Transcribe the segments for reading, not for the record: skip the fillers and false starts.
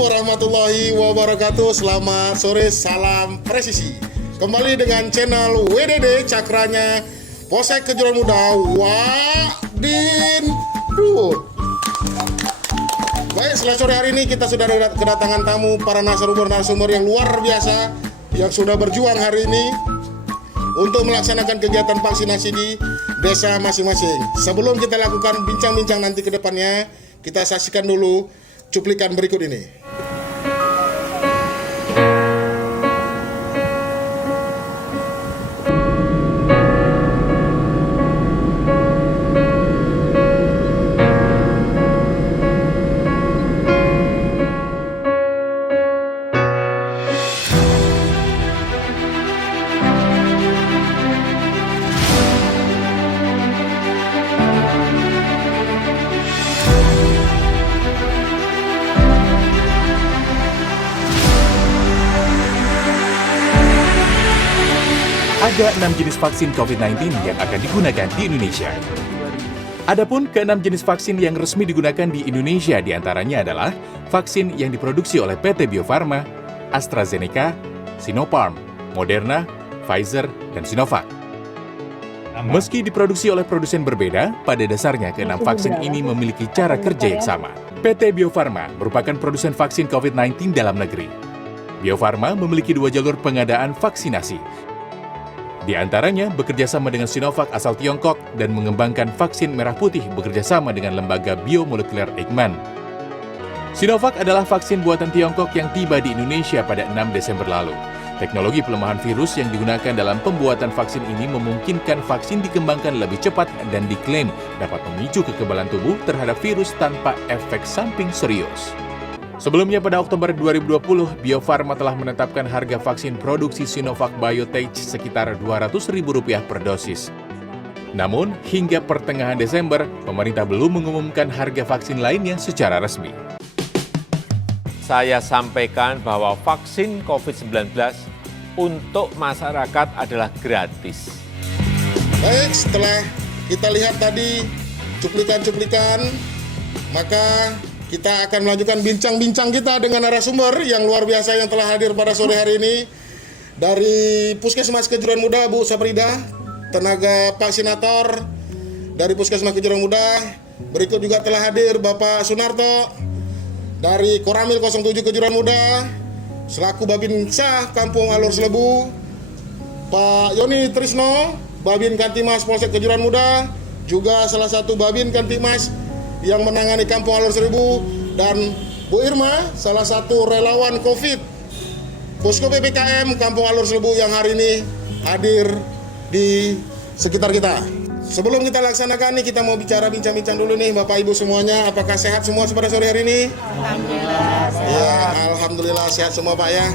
warahmatullahi wabarakatuh. Selamat sore, salam presisi. Kembali dengan channel WDD Cakranya Polsek Kejuruan Muda Wadin Dut. Baik, setelah sore hari ini kita sudah kedatangan tamu para narasumber yang luar biasa yang sudah berjuang hari ini untuk melaksanakan kegiatan vaksinasi di desa masing-masing. Sebelum kita lakukan bincang-bincang nanti ke depannya, kita saksikan dulu cuplikan berikut ini. Ada 6 jenis vaksin COVID-19 yang akan digunakan di Indonesia. Adapun ke-6 jenis vaksin yang resmi digunakan di Indonesia diantaranya adalah vaksin yang diproduksi oleh PT Bio Farma, AstraZeneca, Sinopharm, Moderna, Pfizer, dan Sinovac. Meski diproduksi oleh produsen berbeda, pada dasarnya ke-6 vaksin ini memiliki cara kerja yang sama. PT Bio Farma merupakan produsen vaksin COVID-19 dalam negeri. Bio Farma memiliki 2 jalur pengadaan vaksinasi. Di antaranya bekerjasama dengan Sinovac asal Tiongkok dan mengembangkan vaksin merah putih bekerjasama dengan lembaga biomolekuler Eijkman. Sinovac adalah vaksin buatan Tiongkok yang tiba di Indonesia pada 6 Desember lalu. Teknologi pelemahan virus yang digunakan dalam pembuatan vaksin ini memungkinkan vaksin dikembangkan lebih cepat dan diklaim dapat memicu kekebalan tubuh terhadap virus tanpa efek samping serius. Sebelumnya pada Oktober 2020, Bio Farma telah menetapkan harga vaksin produksi Sinovac Biotech sekitar Rp200.000 per dosis. Namun, hingga pertengahan Desember, pemerintah belum mengumumkan harga vaksin lainnya secara resmi. Saya sampaikan bahwa vaksin COVID-19 untuk masyarakat adalah gratis. Baik, setelah kita lihat tadi cuplikan-cuplikan, maka kita akan melanjutkan bincang-bincang kita dengan narasumber yang luar biasa yang telah hadir pada sore hari ini. Dari Puskesmas Kejuruan Muda, Bu Saprida, tenaga vaksinator dari Puskesmas Kejuruan Muda. Berikut juga telah hadir Bapak Sunarto dari Koramil 07 Kejuruan Muda, selaku Babinsa Kampung Alur Selebu. Pak Yoni Trisno, Babin Kantimas Polsek Kejuruan Muda, juga salah satu Babin Kantimas yang menangani Kampung Alur Seribu, dan Bu Irma, salah satu relawan COVID Posko PPKM Kampung Alur Seribu yang hari ini hadir di sekitar kita. Sebelum kita laksanakan nih, kita mau bicara bincang-bincang dulu nih Bapak Ibu semuanya. Apakah sehat semua pada sore hari ini? Alhamdulillah sehat. Ya, alhamdulillah sehat semua Pak ya.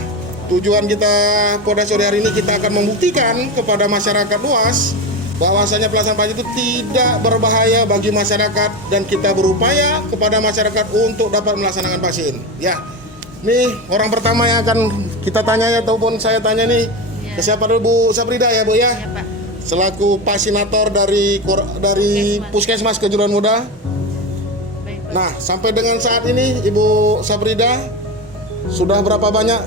Tujuan kita pada sore hari ini, kita akan membuktikan kepada masyarakat luas bahwasanya pelaksanaan vaksin itu tidak berbahaya bagi masyarakat, dan kita berupaya kepada masyarakat untuk dapat melaksanakan vaksin. Ya, nih orang pertama yang akan kita tanya ataupun saya tanya nih, ke siapa dulu? Bu Saprida ya Bu ya? Ya, Pak. Selaku vaksinator dari Puskesmas Kejuruan Muda. Baik, Pak. Nah, sampai dengan saat ini Ibu Saprida sudah berapa banyak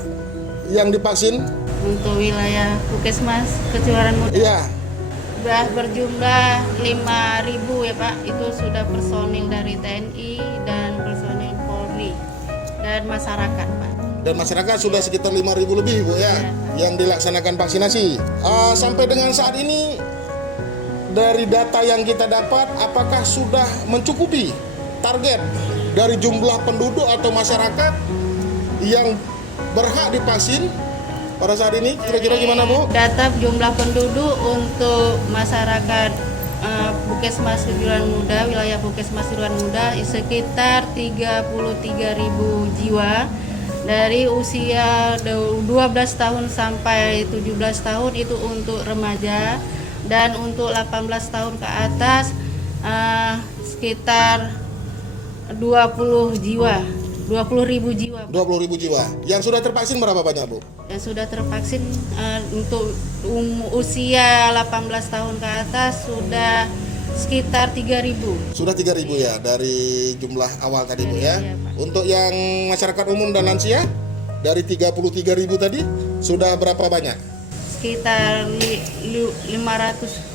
yang divaksin? Untuk wilayah Puskesmas Kejuruan Muda Iya. sudah berjumlah 5.000 ya Pak. Itu sudah personil dari TNI dan personil Polri dan masyarakat Pak. Dan masyarakat sudah sekitar 5.000 lebih Bu ya, yang dilaksanakan vaksinasi. Sampai dengan saat ini, dari data yang kita dapat, apakah sudah mencukupi target dari jumlah penduduk atau masyarakat yang berhak divaksin pada saat ini? Kira-kira gimana Bu? Data jumlah penduduk untuk masyarakat Puskesmas Kejuruan Muda, wilayah Puskesmas Kejuruan Muda sekitar 33.000 jiwa. Dari usia 12 tahun sampai 17 tahun itu untuk remaja, dan untuk 18 tahun ke atas sekitar 20 jiwa. 20.000 jiwa. 20.000 jiwa. Yang sudah tervaksin berapa banyak Bu? Yang sudah tervaksin untuk usia 18 tahun ke atas sudah sekitar 3.000. Sudah 3.000 ya dari jumlah awal tadi Bu ya. Iya, Pak. Untuk yang masyarakat umum dan lansia dari 33.000 tadi sudah berapa banyak? Sekitar 500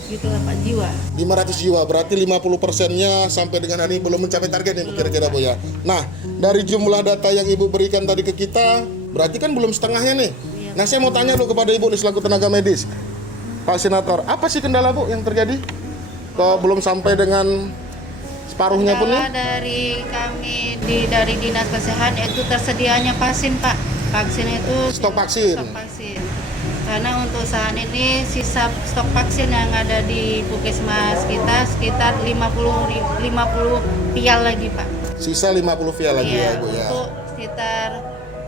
gitu lah Pak, jiwa. 500 jiwa, berarti 50%-nya sampai dengan hari ini belum mencapai target ya kira-kira Bu ya. Nah, dari jumlah data yang Ibu berikan tadi ke kita, berarti kan belum setengahnya nih. Iya. Nah, saya mau tanya dulu kepada Ibu nih selaku tenaga medis, vaksinator, apa sih kendala Bu yang terjadi? Kok belum sampai dengan separuhnya pun Kendala nih? dari kami dari Dinas Kesehatan itu tersedianya vaksin Pak. Vaksin itu Stok vaksin. Stok vaksin. Karena untuk saat ini sisa stok vaksin yang ada di Puskesmas kita sekitar 50 vial lagi Pak. Sisa 50 vial lagi Iya, ya Bu ya. untuk sekitar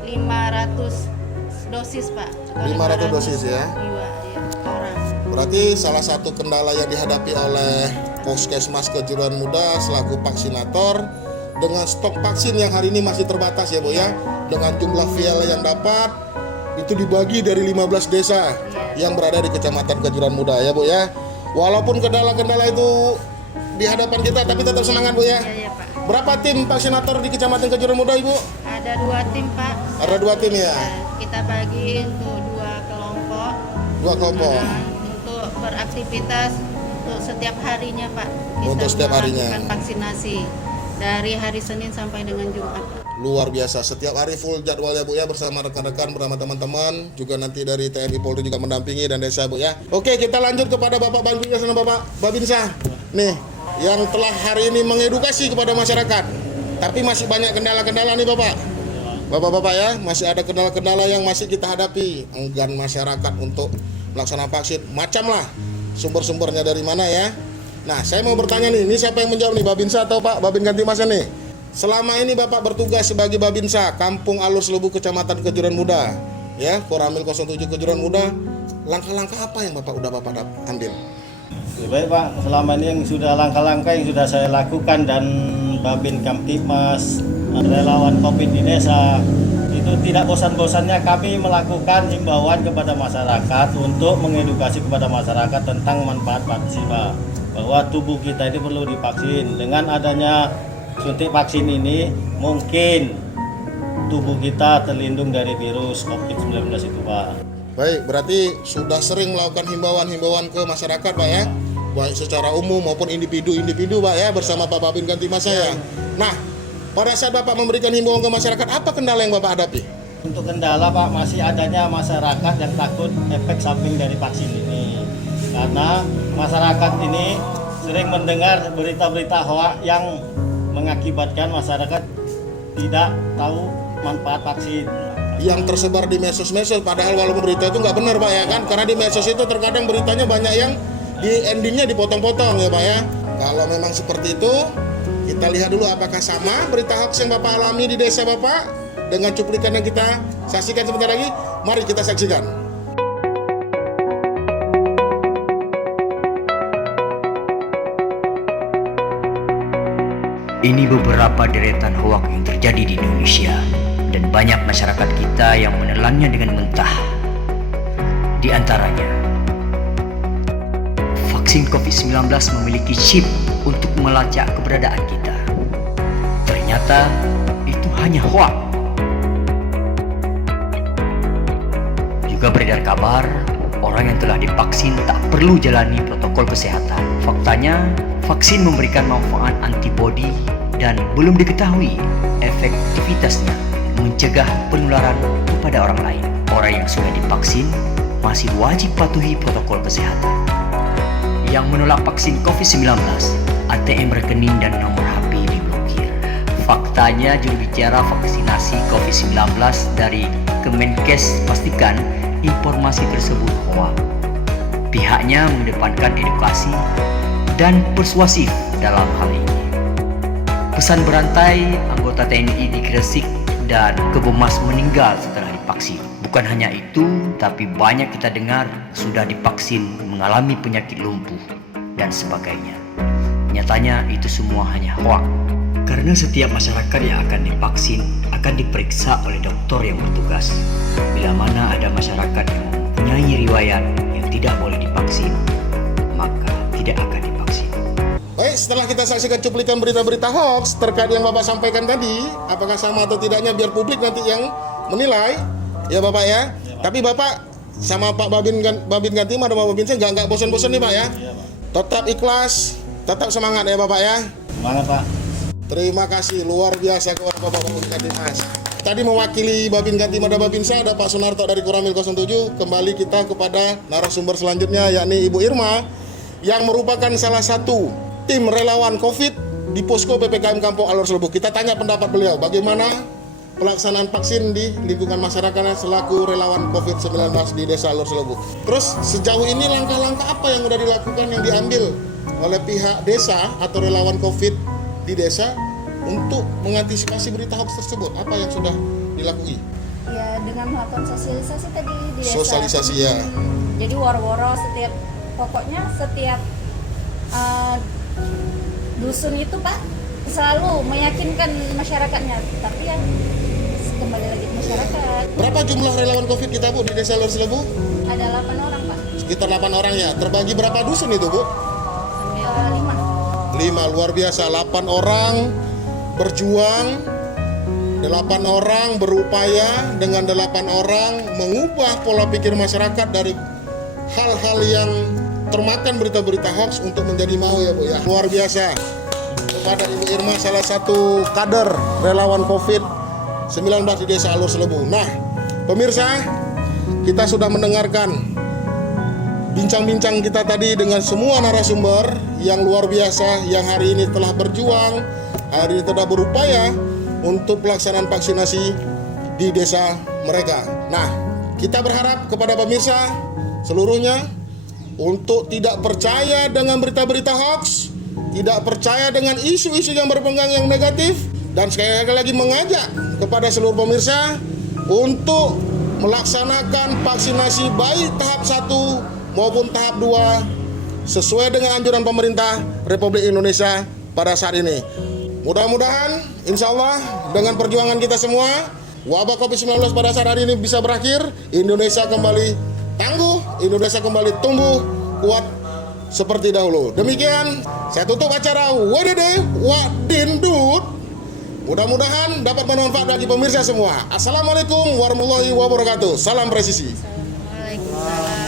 500 dosis Pak. 500 dosis ya. Jiwa, ya, orang. Berarti salah satu kendala yang dihadapi oleh Puskesmas Kejuruan Muda selaku vaksinator dengan stok vaksin yang hari ini masih terbatas ya Bu ya. Dengan jumlah vial yang dapat itu dibagi dari 15 desa yang berada di Kecamatan Kejuruan Muda ya Bu ya. Walaupun kendala-kendala itu di hadapan kita tapi tetap semangat Bu ya. Iya, Pak. Berapa tim vaksinator di Kecamatan Kejuruan Muda Ibu? Ada 2 tim Pak. Ada 2 tim ya. Ya, kita bagi untuk 2 kelompok. 2 kelompok. Nah, untuk beraktivitas untuk setiap harinya Pak. Kita Untuk setiap harinya. melakukan vaksinasi dari hari Senin sampai dengan Jumat. Luar biasa, setiap hari full jadwal ya Bu ya bersama rekan-rekan, bersama teman-teman, juga nanti dari TNI Polri juga mendampingi dan desa Bu ya. Oke, kita lanjut kepada Bapak Babinsa dan Bapak Babinsa. Nih, yang telah hari ini mengedukasi kepada masyarakat. Tapi masih banyak kendala-kendala nih Bapak. Bapak-bapak ya, masih ada kendala-kendala yang masih kita hadapi. Enggan masyarakat untuk melaksanakan vaksin. Macam lah sumber-sumbernya dari mana ya. Nah, saya mau bertanya nih, ini siapa yang menjawab nih, Babinsa atau Pak Babin ganti masa nih? Selama ini Bapak bertugas sebagai Babinsa, Kampung Alus Lebu, Kecamatan Kejuruan Muda, ya, Koramil 07 Kejuruan Muda, langkah-langkah apa yang udah Bapak ambil? Ya, baik Pak, selama ini yang sudah langkah-langkah yang sudah saya lakukan dan Babin Kamtipmas, relawan COVID di desa, itu tidak bosan-bosannya kami melakukan himbauan kepada masyarakat untuk mengedukasi kepada masyarakat tentang manfaat vaksin Pak. Bahwa tubuh kita ini perlu divaksin. Dengan adanya suntik vaksin ini mungkin tubuh kita terlindung dari virus COVID-19 itu Pak. Baik, berarti sudah sering melakukan himbauan-himbauan ke masyarakat Pak ya, baik secara umum maupun individu-individu Pak ya, bersama Pak Babin ganti masa ya. Nah, pada saat Bapak memberikan himbauan ke masyarakat, apa kendala yang Bapak hadapi? Untuk kendala Pak, masih adanya masyarakat yang takut efek samping dari vaksin ini. Karena masyarakat ini sering mendengar berita-berita hoax yang mengakibatkan masyarakat tidak tahu manfaat vaksin. Yang tersebar di medsos-medsos, padahal walaupun berita itu nggak benar Pak ya kan, karena di medsos itu terkadang beritanya banyak yang di endingnya dipotong-potong ya Pak ya. Kalau memang seperti itu, kita lihat dulu apakah sama berita hoax yang Bapak alami di desa Bapak dengan cuplikan yang kita saksikan sebentar lagi. Mari kita saksikan. Ini beberapa deretan hoak yang terjadi di Indonesia dan banyak masyarakat kita yang menelannya dengan mentah. Di antaranya, vaksin COVID-19 memiliki chip untuk melacak keberadaan kita. Ternyata itu hanya hoak. Juga beredar kabar orang yang telah divaksin tak perlu jalani protokol kesehatan. Faktanya, vaksin memberikan manfaat antibodi dan belum diketahui efektivitasnya mencegah penularan kepada orang lain. Orang yang sudah divaksin masih wajib patuhi protokol kesehatan. Yang menolak vaksin COVID-19, ATM rekening dan nomor HP diblokir. Faktanya, juru bicara vaksinasi COVID-19 dari Kemenkes pastikan informasi tersebut hoax. Pihaknya mengedepankan edukasi dan persuasif dalam hal ini. Pesan berantai anggota TNI di Gresik dan Kebomas meninggal setelah divaksin. Bukan hanya itu, tapi banyak kita dengar sudah divaksin mengalami penyakit lumpuh dan sebagainya. Nyatanya itu semua hanya hoax. Karena setiap masyarakat yang akan divaksin akan diperiksa oleh dokter yang bertugas. Bila mana ada masyarakat yang mempunyai riwayat yang tidak boleh divaksin, maka tidak akan divaksin. Baik, setelah kita saksikan cuplikan berita-berita hoax terkait yang Bapak sampaikan tadi, apakah sama atau tidaknya biar publik nanti yang menilai, ya Bapak ya. Tapi Bapak sama Pak Babin Gantima dan Bapak Babin saya nggak bosan-bosan nih Pak ya. Iya, Pak. Tetap ikhlas, tetap semangat ya Bapak ya. Semangat, Pak. Terima kasih luar biasa kepada Bapak Babin Gantimas. Tadi mewakili Babin Gantima dan Babinsa ada Pak Sunarto dari Koramil 07. Kembali kita kepada narasumber selanjutnya yakni Ibu Irma yang merupakan salah satu tim relawan COVID di posko PPKM Kampung Alor Selebuk. Kita tanya pendapat beliau bagaimana pelaksanaan vaksin di lingkungan masyarakatnya selaku relawan COVID-19 di Desa Alor Selebuk. Terus sejauh ini langkah-langkah apa yang sudah dilakukan yang diambil oleh pihak desa atau relawan COVID di desa untuk mengantisipasi berita hoax tersebut? Apa yang sudah dilakukan? Ya, dengan melakukan sosialisasi tadi di desa. Sosialisasi ya. Jadi woro-woro pokoknya setiap dusun itu Pak selalu meyakinkan masyarakatnya, tapi yang kembali lagi ke masyarakat. Berapa jumlah relawan COVID kita Bu di Desa Alor Selebuk? Ada 8 orang Pak. Sekitar 8 orang ya. Terbagi berapa dusun itu Bu? 5. 5, luar biasa. 8 orang berjuang, 8 orang berupaya dengan 8 orang mengubah pola pikir masyarakat dari hal-hal yang termakan berita-berita hoax untuk menjadi mau ya Bu ya. Luar biasa. Kepada Ibu Irma salah satu kader relawan COVID-19 di Desa Alor Selebuk. Nah, pemirsa, kita sudah mendengarkan bincang-bincang kita tadi dengan semua narasumber yang luar biasa yang hari ini telah berjuang, hari ini telah berupaya untuk pelaksanaan vaksinasi di desa mereka. Nah, kita berharap kepada pemirsa seluruhnya untuk tidak percaya dengan berita-berita hoax, tidak percaya dengan isu-isu yang berpenggang yang negatif, dan sekali lagi mengajak kepada seluruh pemirsa untuk melaksanakan vaksinasi baik tahap 1 maupun tahap 2 sesuai dengan anjuran pemerintah Republik Indonesia pada saat ini. Mudah-mudahan insya Allah dengan perjuangan kita semua wabah COVID-19 pada saat hari ini bisa berakhir, Indonesia kembali tangguh, Indonesia kembali tumbuh kuat seperti dahulu. Demikian saya tutup acara WDD Wadindut. Mudah-mudahan dapat bermanfaat bagi pemirsa semua. Assalamualaikum warahmatullahi wabarakatuh. Salam presisi. Waalaikumsalam.